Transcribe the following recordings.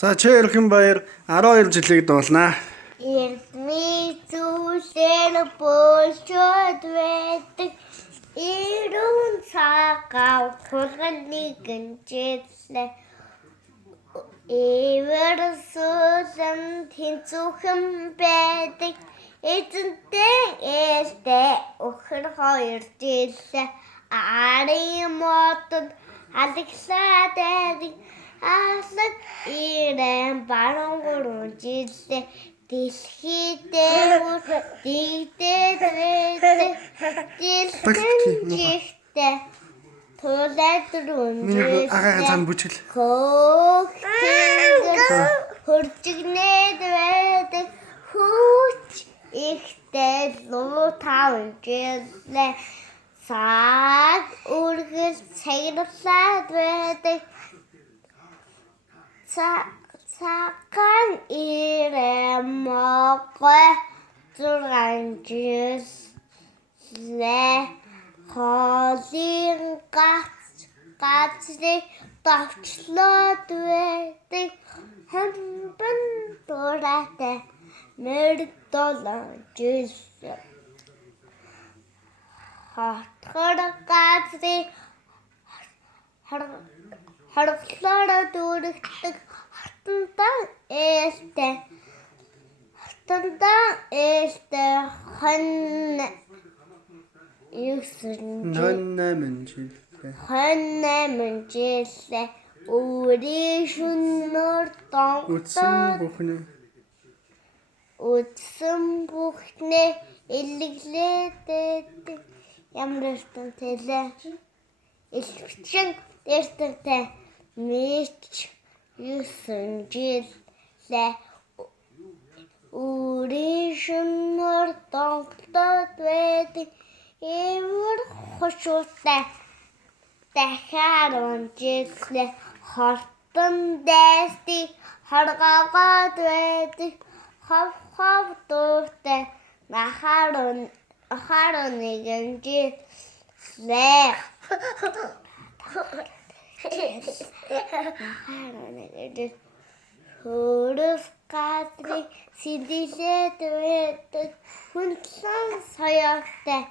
За Эрхэнбаяр 12 жилийг дуулнаа. Эрдмийн зүйлээр бөлшөд байдаг ирүүн цагаав хулганы гинжэлээ эвэр сүлэн тэнцүүхэн байдаг эзэнтэй ээлтэй өхөр хоёр жилээ арын модод халаглаад байдаг алаг ирээн баруун гурван жилээ дэлхий дээр дигдээд байдаг дэлхэн жигтэй тулаад Миний агаан цаана бүжгэл. хуржигнээд байдаг хүүч ихтэй луу таван жилээ цаг үргэл цагирлаад байдаг цагаан ирээн могой 6 жилээ хоолын газрыг давчлаад байдаг хамбан дураатай мөрдөлөн жилээ хатгар газрыг харгалаар дүүрэгдэг хатантан ээлтэй хон 8 жилээ үрийн шөнөөр үдсэн бүхнээ илэглээд байдаг ямар эртэн тэлээ элвчин эртэнтэй мич 9 жилээ үрийн шөнөөр донтоод байдаг эвэр хошуутай дахиад жилээ хортон дайсдыг харгаагаад байдаг хав дуутай нахаар 1 жилээ хөрөс газрыг сэлэлээд байдаг хүндлэн соёотой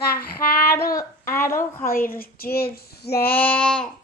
гахаар 12 жилээ